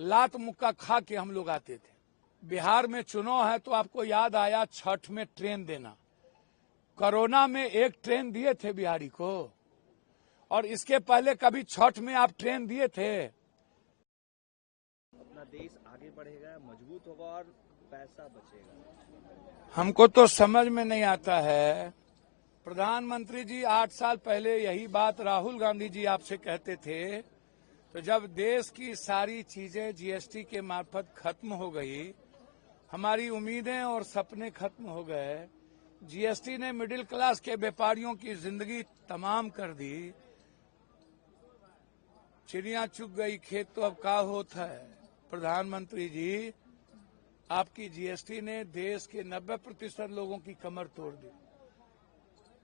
लात मुक्का खा के हम लोग आते थे। बिहार में चुनाव है तो आपको याद आया छठ में ट्रेन देना। कोरोना में एक ट्रेन दिए थे बिहारी को, और इसके पहले कभी छठ में आप ट्रेन दिए थे? अपना देश आगे बढ़ेगा, मजबूत होगा और पैसा बचेगा। हमको तो समझ में नहीं आता है। प्रधानमंत्री जी 8 साल पहले यही बात राहुल गांधी जी आपसे कहते थे, तो जब देश की सारी चीजें जीएसटी के मार्फत खत्म हो गई, हमारी उम्मीदें और सपने खत्म हो गए, जीएसटी ने मिडिल क्लास के व्यापारियों की जिंदगी तमाम कर दी, चिड़िया चुग गई खेत तो अब का होता है। प्रधानमंत्री जी, आपकी जीएसटी ने देश के 90% लोगों की कमर तोड़ दी।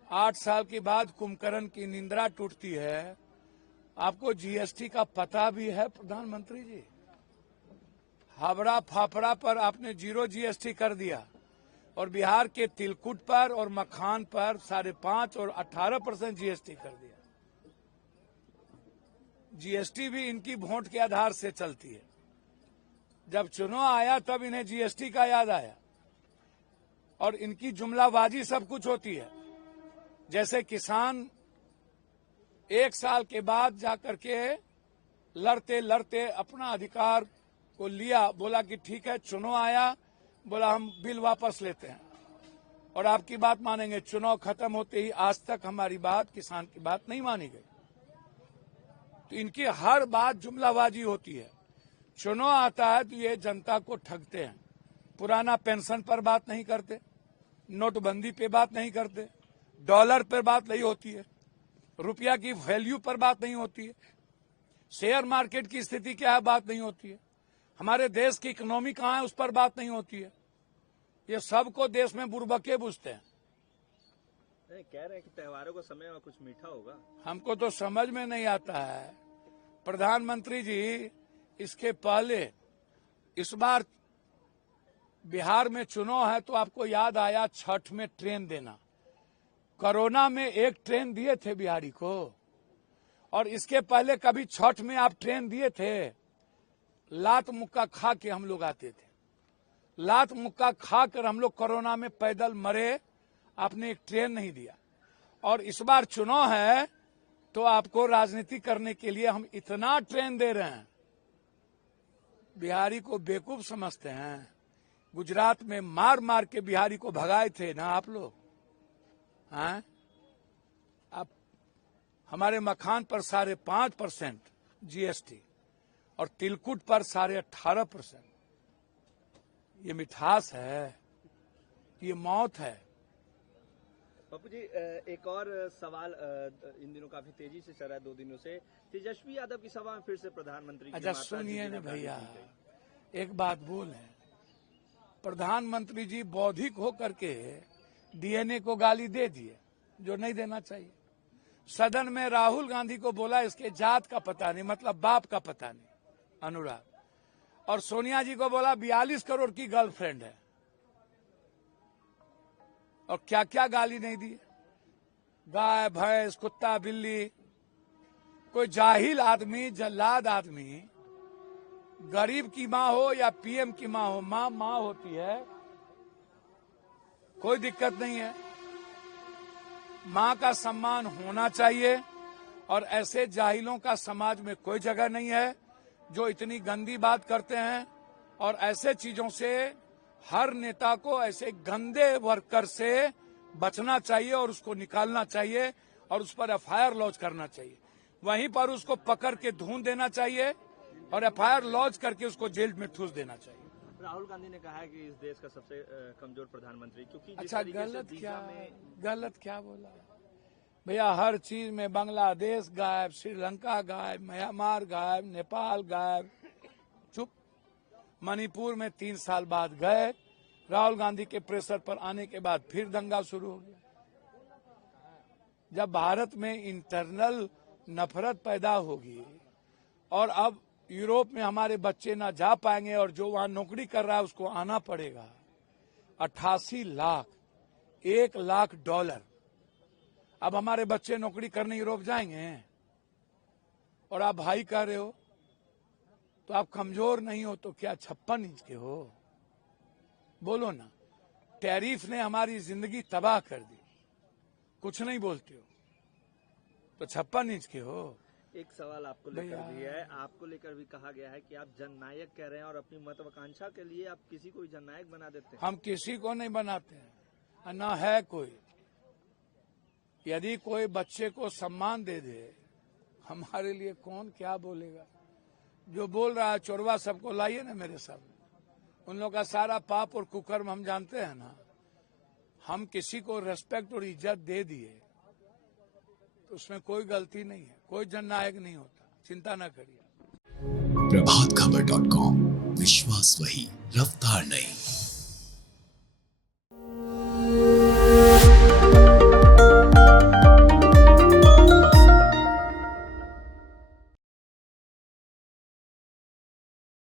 8 साल के बाद कुंभकर्ण की निंद्रा टूटती है। आपको जीएसटी का पता भी है प्रधानमंत्री जी? हावड़ा फाफड़ा पर आपने 0 जीएसटी कर दिया, और बिहार के तिलकुट पर और मखान पर 5.5 और 18% जीएसटी कर दिया। जीएसटी भी इनकी वोट के आधार से चलती है। जब चुनाव आया तब इन्हें जीएसटी का याद आया, और इनकी जुमलाबाजी सब कुछ होती है। जैसे किसान 1 साल के बाद जाकर के लड़ते लड़ते अपना अधिकार को लिया, बोला कि ठीक है चुनाव आया, बोला हम बिल वापस लेते हैं, और आपकी बात मानेंगे। चुनाव खत्म होते ही आज तक हमारी बात, किसान की बात नहीं मानी गई। तो इनकी हर बात जुमलाबाजी होती है। चुनाव आता है तो ये जनता को ठगते हैं। पुराना पेंशन पर बात नहीं करते, नोटबंदी पे बात नहीं करते, डॉलर पर बात नहीं होती है, रुपया की वैल्यू पर बात नहीं होती है, शेयर मार्केट की स्थिति क्या है बात नहीं होती है, हमारे देश की इकोनॉमी कहाँ है उस पर बात नहीं होती है। ये सबको देश में बुर्बके बुझते हैं। कह रहे हैं कि त्योहारों का समय और कुछ मीठा होगा। हमको तो समझ में नहीं आता है। प्रधानमंत्री जी, इसके पहले इस बार बिहार में चुनाव है तो आपको याद आया छठ में ट्रेन देना। कोरोना में एक ट्रेन दिए थे बिहारी को, और इसके पहले कभी छठ में आप ट्रेन दिए थे? लात मुक्का खा के हम लोग आते थे। लात मुक्का खाकर हम लोग कोरोना में पैदल मरे, आपने एक ट्रेन नहीं दिया। और इस बार चुनाव है तो आपको राजनीति करने के लिए हम इतना ट्रेन दे रहे हैं। बिहारी को बेवकूफ समझते हैं। गुजरात में मार मार के बिहारी को भगाए थे ना आप लोग, हैं? अब हमारे मखान पर 5.5% जीएसटी और तिलकुट पर 18.5%। ये मिठास है, ये मौत है। पप्पू जी, एक और सवाल इन दिनों काफी तेजी से चल रहा है 2 दिनों से। तेजस्वी यादव की सभा में फिर से प्रधानमंत्री की अच्छा सुनिए ना भैया, एक बात बोले, प्रधानमंत्री जी बौद्धिक होकर के डीएनए को गाली दे दिए जो नहीं देना चाहिए। सदन में राहुल गांधी को बोला इसके जात का पता नहीं, मतलब बाप का पता नहीं, अनुराग। और सोनिया जी को बोला 42 करोड़ की गर्लफ्रेंड है, और क्या क्या गाली नहीं दी। गाय भैंस कुत्ता बिल्ली। कोई जाहिल आदमी, जल्लाद आदमी, गरीब की माँ हो या पीएम की माँ हो, माँ माँ होती है, कोई दिक्कत नहीं है। माँ का सम्मान होना चाहिए, और ऐसे जाहिलों का समाज में कोई जगह नहीं है जो इतनी गंदी बात करते हैं। और ऐसे चीजों से हर नेता को, ऐसे गंदे वर्कर से बचना चाहिए और उसको निकालना चाहिए, और उस पर एफआईआर लॉन्च करना चाहिए। वहीं पर उसको पकड़ के धून देना चाहिए और एफआईआर लॉन्च करके उसको जेल में ठूस देना चाहिए। राहुल गांधी ने कहा है कि इस देश का सबसे कमजोर प्रधानमंत्री, क्योंकि अच्छा गलत क्या बोला भैया? हर चीज में बांग्लादेश गायब, श्रीलंका गायब, म्यांमार गायब, नेपाल गायब। चुप। मणिपुर में 3 साल बाद गए, राहुल गांधी के प्रेशर पर आने के बाद फिर दंगा शुरू हो गया। जब भारत में इंटरनल नफरत पैदा होगी, और अब यूरोप में हमारे बच्चे ना जा पाएंगे, और जो वहां नौकरी कर रहा है उसको आना पड़ेगा। 88 लाख, $1 लाख। अब हमारे बच्चे नौकरी करने यूरोप जाएंगे, और आप भाई कह रहे हो। तो आप कमजोर नहीं हो तो क्या 56 इंच के हो? बोलो ना। टैरिफ ने हमारी जिंदगी तबाह कर दी, कुछ नहीं बोलते हो तो 56 इंच के हो? एक सवाल आपको लेकर भी है, आपको लेकर भी कहा गया है कि आप जननायक कह रहे हैं और अपनी महत्वाकांक्षा के लिए आप किसी को भी जननायक बना देते हैं। हम किसी को नहीं बनाते हैं, ना है कोई। यदि कोई बच्चे को सम्मान दे दे, हमारे लिए कौन क्या बोलेगा? जो बोल रहा है चोरवा सबको लाइए ना मेरे सामने, उन लोगों का सारा पाप और कुकर्म हम जानते हैं ना। हम किसी को रेस्पेक्ट और इज्जत दे दिए तो उसमें कोई गलती नहीं है, कोई जननायक नहीं होता, चिंता ना करिए। प्रभातखबर.com, विश्वास वही, रफ्तार नहीं।